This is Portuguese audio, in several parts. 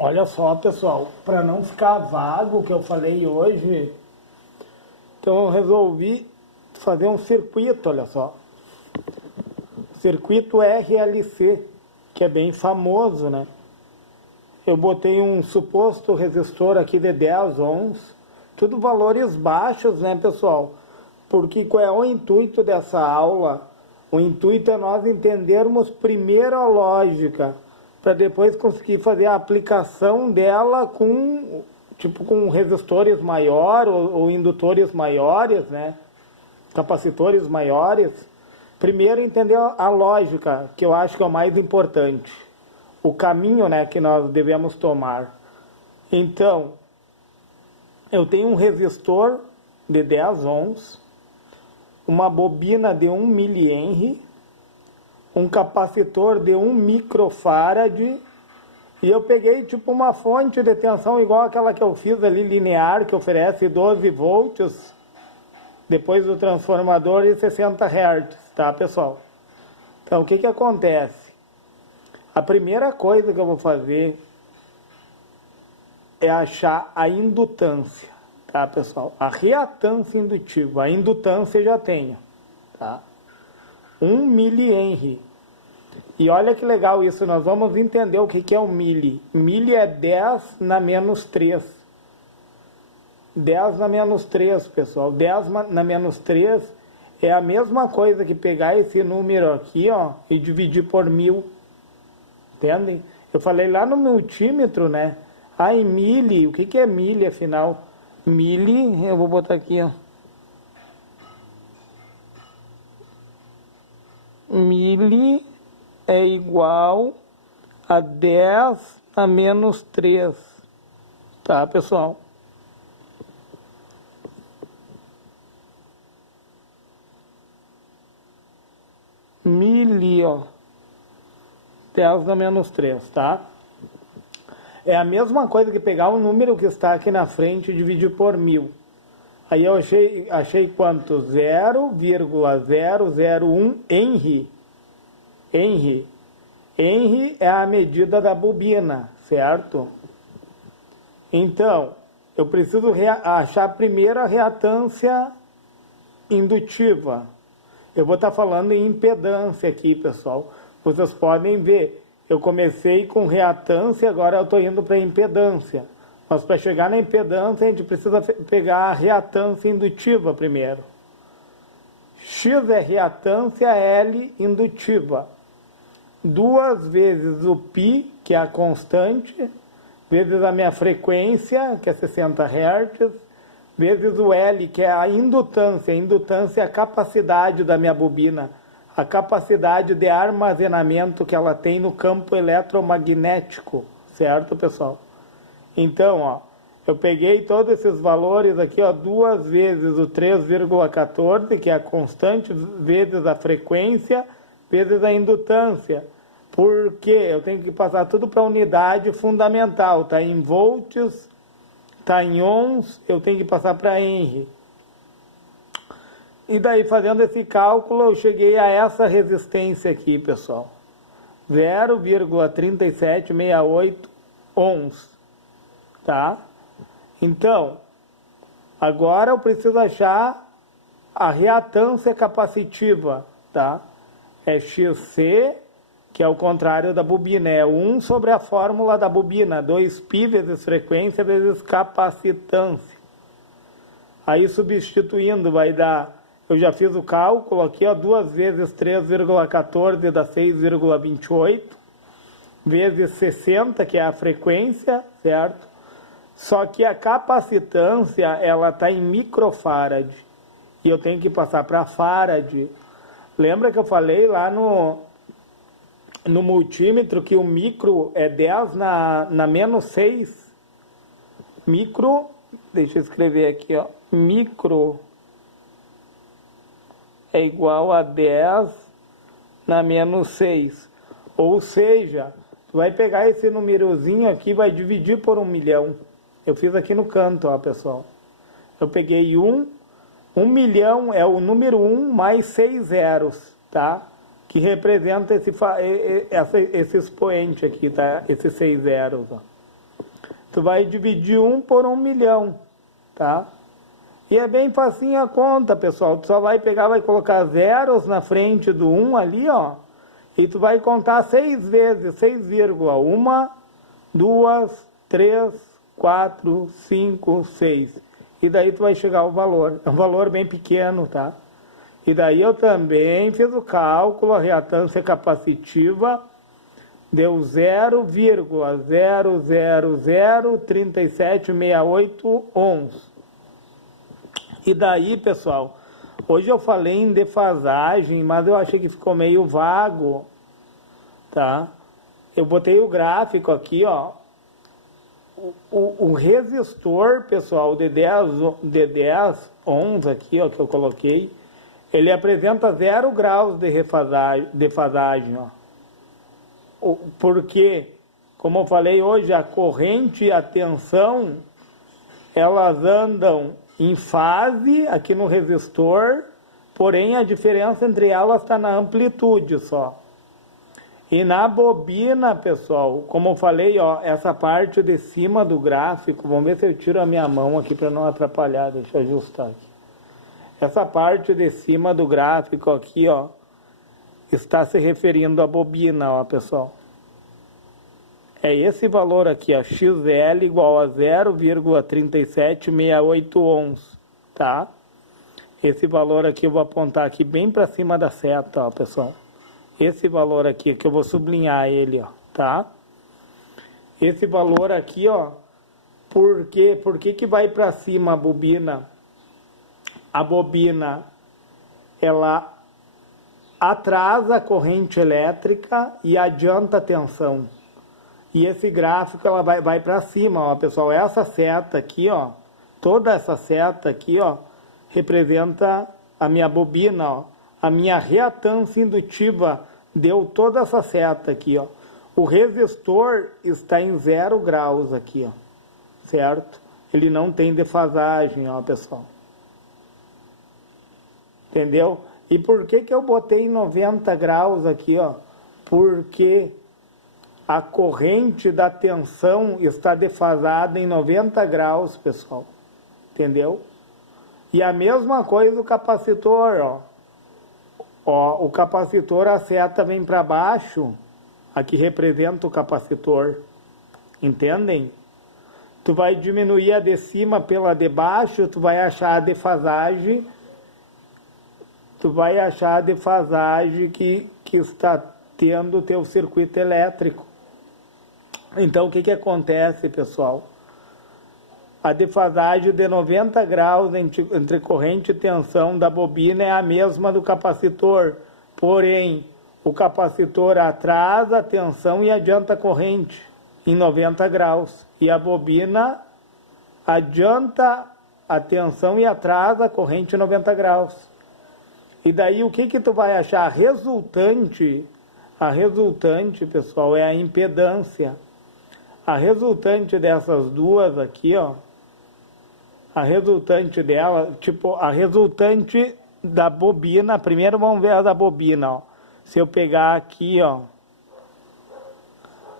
Olha só, pessoal, para não ficar vago o que eu falei hoje, então eu resolvi fazer um circuito, olha só. Circuito RLC, que é bem famoso, né? Eu botei um suposto resistor aqui de 10 ohms, tudo valores baixos, né, pessoal? Porque qual é o intuito dessa aula? O intuito é nós entendermos primeiro a lógica, para depois conseguir fazer a aplicação dela com resistores maiores ou indutores maiores, né? Capacitores maiores. Primeiro entender a lógica, que eu acho que é o mais importante. O caminho, né, que nós devemos tomar. Então, eu tenho um resistor de 10 ohms, uma bobina de 1 mH, um capacitor de 1 microfarad, e eu peguei tipo uma fonte de tensão igual aquela que eu fiz ali, linear, que oferece 12 volts, depois do transformador e 60 Hz, tá, pessoal? Então, o que acontece? A primeira coisa que eu vou fazer é achar a indutância, tá, pessoal? A reatância indutiva, a indutância eu já tenho, tá? 1 mH. E olha que legal isso, nós vamos entender o que é o milli. Milli é 10 na menos 3. 10 na menos 3, pessoal. 10 na menos 3 é a mesma coisa que pegar esse número aqui, ó, e dividir por 1000. Entendem? Eu falei lá no multímetro, né? Ah, em milli, o que é milli, afinal? Milli, eu vou botar aqui, ó. Milli é igual a 10 a menos 3. Tá, pessoal? Milli, ó. 10 a menos 3, tá? É a mesma coisa que pegar o número que está aqui na frente e dividir por 1000. Aí eu achei quanto? 0,001 Henry. Henry. Henry é a medida da bobina, certo? Então, eu preciso achar primeiro a reatância indutiva. Eu vou estar falando em impedância aqui, pessoal. Vocês podem ver, eu comecei com reatância, agora eu estou indo para impedância. Mas para chegar na impedância, a gente precisa pegar a reatância indutiva primeiro. X é reatância, L indutiva. 2 vezes o π, que é a constante, vezes a minha frequência, que é 60 Hz, vezes o L, que é a indutância. A indutância é a capacidade da minha bobina, a capacidade de armazenamento que ela tem no campo eletromagnético, certo, pessoal? Então, ó, eu peguei todos esses valores aqui, ó, 2 vezes o 3,14, que é a constante, vezes a frequência, vezes a indutância. Porque eu tenho que passar tudo para a unidade fundamental, tá em volts, tá em ohms, eu tenho que passar para Henry. E daí, fazendo esse cálculo, eu cheguei a essa resistência aqui, pessoal. 0,3768 ohms. Tá? Então, agora eu preciso achar a reatância capacitiva, tá? É XC, que é o contrário da bobina, é 1 sobre a fórmula da bobina, 2π vezes frequência vezes capacitância. Aí substituindo vai dar, eu já fiz o cálculo aqui, ó, 2 vezes 3,14 dá 6,28, vezes 60, que é a frequência, certo? Só que a capacitância, ela está em microfarad. E eu tenho que passar para farad. Lembra que eu falei lá no multímetro que o micro é 10 na menos 6? Micro, deixa eu escrever aqui, ó. Micro é igual a 10 na menos 6. Ou seja, tu vai pegar esse númerozinho aqui e vai dividir por 1 milhão. Eu fiz aqui no canto, ó, pessoal. Eu peguei 1 milhão é o número 1 mais 6 zeros, tá? Que representa esse expoente aqui, tá? Esses 6 zeros, ó. tu vai dividir 1 por 1 milhão, tá? E é bem facinho a conta, pessoal. Tu só vai pegar, vai colocar zeros na frente do 1 ali, ó. E tu vai contar 6 vezes, 6,1, 2, 3, 4, 5, 6. E daí tu vai chegar ao valor. É um valor bem pequeno, tá? E daí eu também fiz o cálculo, a reatância capacitiva deu 0,0003768 ohms. E daí, pessoal, hoje eu falei em defasagem, mas eu achei que ficou meio vago, tá? Eu botei o gráfico aqui, ó. O resistor, pessoal, de 10 ohms aqui, ó, que eu coloquei, ele apresenta 0 graus de defasagem, ó. Porque, como eu falei hoje, a corrente e a tensão, elas andam em fase aqui no resistor, porém a diferença entre elas está na amplitude só. E na bobina, pessoal, como eu falei, ó, essa parte de cima do gráfico, vamos ver se eu tiro a minha mão aqui para não atrapalhar, deixa eu ajustar aqui. Essa parte de cima do gráfico aqui, ó, está se referindo à bobina, ó, pessoal. É esse valor aqui, ó, XL igual a 0,3768 ohms, tá? Esse valor aqui eu vou apontar aqui bem para cima da seta, ó, pessoal. Esse valor aqui, que eu vou sublinhar ele, ó, tá? Esse valor aqui, ó, por que vai para cima a bobina? A bobina, ela atrasa a corrente elétrica e adianta a tensão. E esse gráfico ela vai para cima, ó, pessoal. Essa seta aqui, ó, toda essa seta aqui, ó, representa a minha bobina, ó. A minha reatância indutiva deu toda essa seta aqui, ó. O resistor está em 0 graus aqui, ó, certo? Ele não tem defasagem, ó, pessoal. Entendeu? E por que eu botei 90 graus aqui, ó? Porque a corrente da tensão está defasada em 90 graus, pessoal. Entendeu? E a mesma coisa o capacitor, ó. Ó, o capacitor, a seta vem para baixo, aqui representa o capacitor. Entendem? Tu vai diminuir a de cima pela de baixo, tu vai achar a defasagem. Tu vai achar a defasagem que está tendo o teu circuito elétrico. Então, o que acontece, pessoal? A defasagem de 90 graus entre corrente e tensão da bobina é a mesma do capacitor. Porém, o capacitor atrasa a tensão e adianta a corrente em 90 graus. E a bobina adianta a tensão e atrasa a corrente em 90 graus. E daí o que tu vai achar? A resultante, pessoal, é a impedância. A resultante dessas duas aqui, ó, a resultante dela, tipo, a resultante da bobina, primeiro vamos ver a da bobina, ó. Se eu pegar aqui, ó,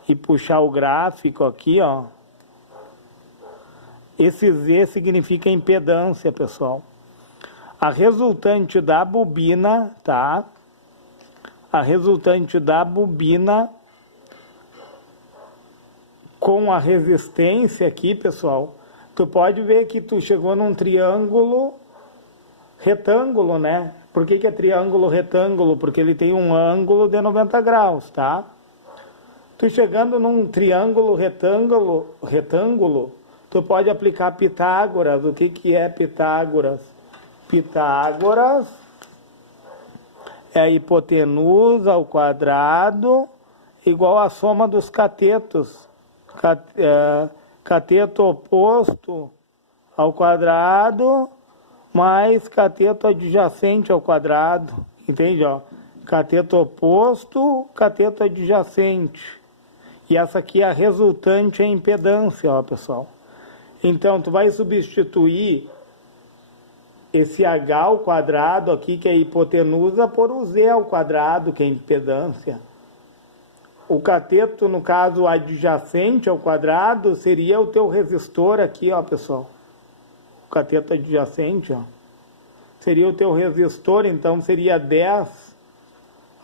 e puxar o gráfico aqui, ó, esse Z significa impedância, pessoal. A resultante da bobina, tá? A resultante da bobina com a resistência aqui, pessoal, tu pode ver que tu chegou num triângulo retângulo, né? Por que é triângulo retângulo? Porque ele tem um ângulo de 90 graus, tá? Tu chegando num triângulo retângulo, tu pode aplicar Pitágoras. O que é Pitágoras? Pitágoras é a hipotenusa ao quadrado igual à soma dos catetos. Cateto oposto ao quadrado mais cateto adjacente ao quadrado. Entende? Ó? Cateto oposto, cateto adjacente. E essa aqui é a resultante, a impedância, ó, pessoal. Então, tu vai substituir esse H ao quadrado aqui, que é hipotenusa, por o Z ao quadrado, que é impedância. o cateto, no caso, adjacente ao quadrado, seria o teu resistor aqui, ó, pessoal. O cateto adjacente, ó. Seria o teu resistor, então seria 10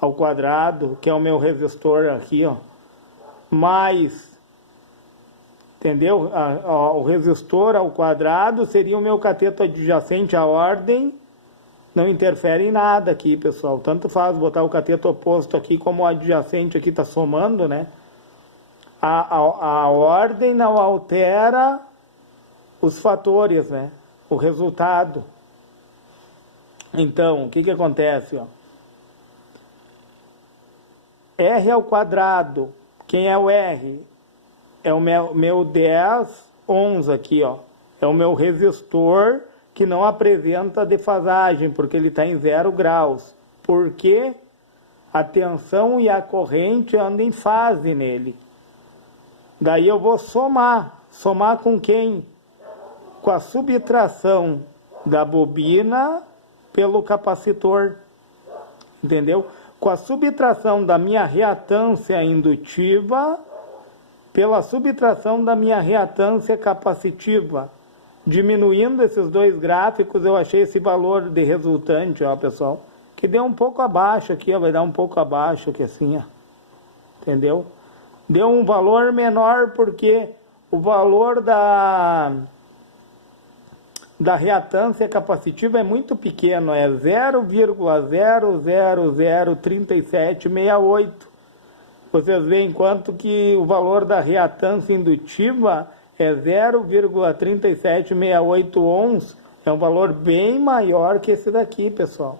ao quadrado, que é o meu resistor aqui, ó. Mais, entendeu? O resistor ao quadrado seria o meu cateto adjacente à ordem. Não interfere em nada aqui, pessoal. Tanto faz botar o cateto oposto aqui como o adjacente aqui está somando, né? A ordem não altera os fatores, né? O resultado. Então, o que acontece, ó? R ao quadrado. Quem é o R? É o meu 10 ohms aqui, ó. É o meu resistor que não apresenta defasagem, porque ele está em 0 graus. Porque a tensão e a corrente andam em fase nele. Daí eu vou somar. Somar com quem? Com a subtração da bobina pelo capacitor. Entendeu? Com a subtração da minha reatância indutiva pela subtração da minha reatância capacitiva. Diminuindo esses dois gráficos, eu achei esse valor de resultante, ó, pessoal, que deu um pouco abaixo aqui, ó, vai dar um pouco abaixo aqui assim, ó. Entendeu? Deu um valor menor porque o valor da reatância capacitiva é muito pequeno, é 0,0003768. Vocês veem quanto que o valor da reatância indutiva é 0,3768 ohms, é um valor bem maior que esse daqui, pessoal.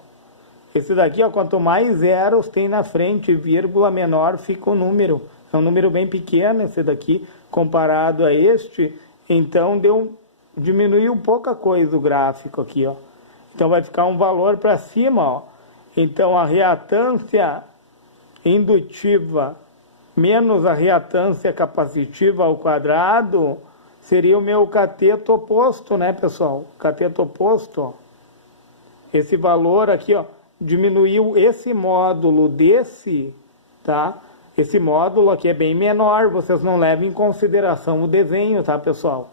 Esse daqui, ó, quanto mais zeros tem na frente, vírgula menor fica o número. É um número bem pequeno esse daqui, comparado a este. Então, diminuiu pouca coisa o gráfico aqui, ó. Então, vai ficar um valor para cima, ó. Então, a reatância indutiva menos a reatância capacitiva ao quadrado seria o meu cateto oposto, né, pessoal? Cateto oposto, ó. Esse valor aqui, ó, diminuiu esse módulo desse, tá? Esse módulo aqui é bem menor, vocês não levam em consideração o desenho, tá, pessoal?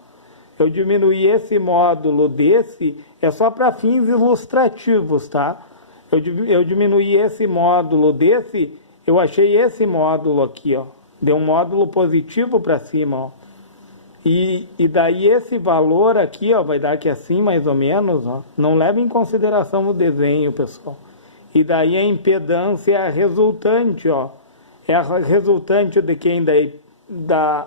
Eu diminuí esse módulo desse, é só para fins ilustrativos, tá? Eu diminuí esse módulo desse, eu achei esse módulo aqui, ó. Deu um módulo positivo para cima, ó. E daí esse valor aqui, ó, vai dar aqui assim mais ou menos, ó. Não leva em consideração o desenho, pessoal. E daí a impedância é a resultante, ó. É a resultante de quem? Da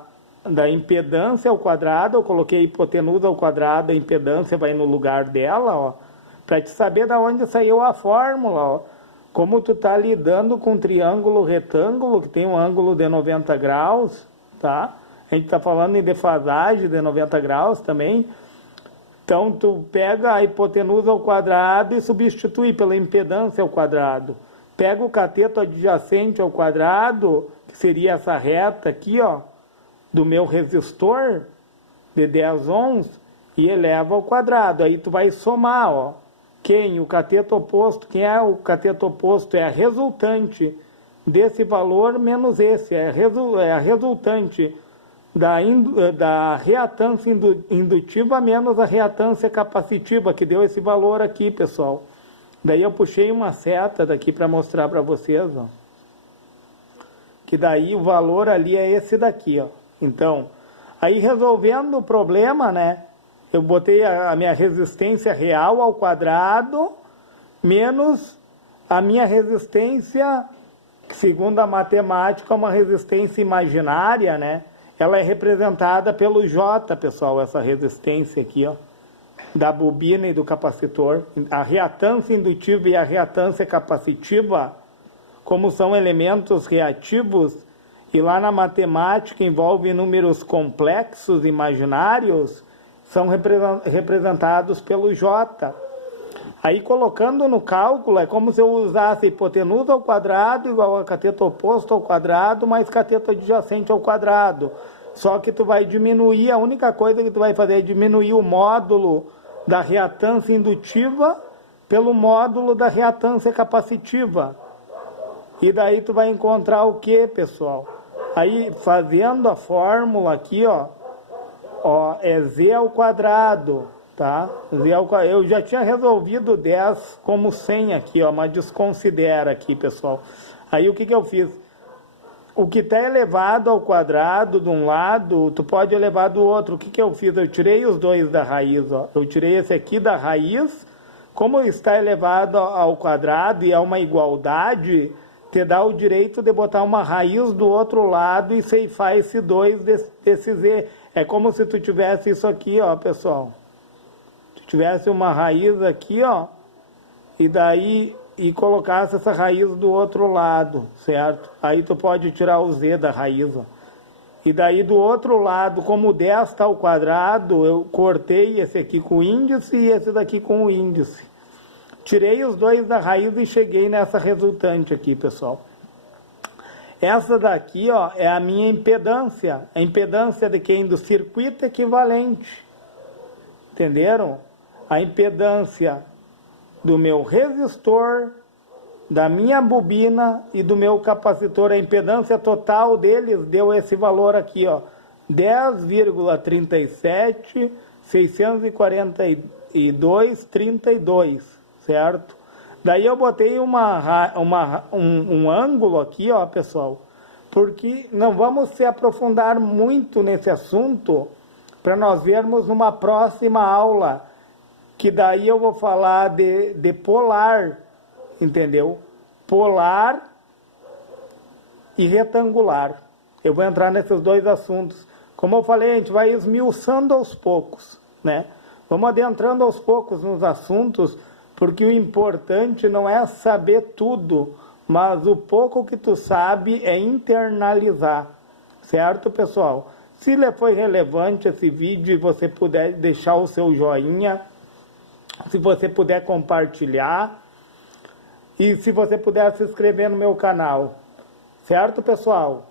impedância ao quadrado. Eu coloquei hipotenusa ao quadrado, a impedância vai no lugar dela, ó. Para te saber da onde saiu a fórmula, ó. Como tu tá lidando com um triângulo retângulo, que tem um ângulo de 90 graus, tá? A gente está falando em defasagem de 90 graus também. Então, tu pega a hipotenusa ao quadrado e substitui pela impedância ao quadrado. Pega o cateto adjacente ao quadrado, que seria essa reta aqui, ó, do meu resistor de 10 ohms, e eleva ao quadrado. Aí tu vai somar, ó. Quem? O cateto oposto. Quem é o cateto oposto? É a resultante desse valor menos esse. É a resultante da reatância indutiva menos a reatância capacitiva, que deu esse valor aqui, pessoal. Daí eu puxei uma seta daqui para mostrar para vocês, ó. Que daí o valor ali é esse daqui, ó. Então, aí resolvendo o problema, né? Eu botei a minha resistência real ao quadrado menos a minha resistência, segundo a matemática, uma resistência imaginária, né? Ela é representada pelo J, pessoal, essa resistência aqui, ó, da bobina e do capacitor. A reatância indutiva e a reatância capacitiva, como são elementos reativos, e lá na matemática envolve números complexos imaginários, são representados pelo J. Aí, colocando no cálculo, é como se eu usasse hipotenusa ao quadrado igual a cateto oposto ao quadrado mais cateto adjacente ao quadrado. Só que tu vai diminuir, a única coisa que tu vai fazer é diminuir o módulo da reatância indutiva pelo módulo da reatância capacitiva. E daí tu vai encontrar o que, pessoal? Aí, fazendo a fórmula aqui, ó, é z ao quadrado, tá? Eu já tinha resolvido 10 como 100 aqui, ó, mas desconsidera aqui, pessoal. Aí, o que eu fiz? O que está elevado ao quadrado de um lado, tu pode elevar do outro. O que eu fiz? Eu tirei os dois da raiz, ó. Eu tirei esse aqui da raiz. Como está elevado ao quadrado e é uma igualdade, te dá o direito de botar uma raiz do outro lado e ceifar esse 2 desse z. É como se tu tivesse isso aqui, ó, pessoal. Tu tivesse uma raiz aqui, ó, e daí e colocasse essa raiz do outro lado, certo? Aí tu pode tirar o z da raiz, ó. E daí do outro lado, como o 10 está ao quadrado, eu cortei esse aqui com o índice e esse daqui com o índice. Tirei os dois da raiz e cheguei nessa resultante aqui, pessoal. Essa daqui, ó, é a minha impedância. A impedância de quem? Do circuito equivalente. Entenderam? A impedância do meu resistor, da minha bobina e do meu capacitor. A impedância total deles deu esse valor aqui, ó, 10,37, 642,32, certo? Daí eu botei um ângulo aqui, ó, pessoal, porque não vamos se aprofundar muito nesse assunto para nós vermos numa próxima aula, que daí eu vou falar de polar, entendeu? Polar e retangular. Eu vou entrar nesses dois assuntos. Como eu falei, a gente vai esmiuçando aos poucos, né? Vamos adentrando aos poucos nos assuntos, porque o importante não é saber tudo, mas o pouco que tu sabe é internalizar, certo, pessoal? Se lhe foi relevante esse vídeo e você puder deixar o seu joinha, se você puder compartilhar e se você puder se inscrever no meu canal. Certo, pessoal?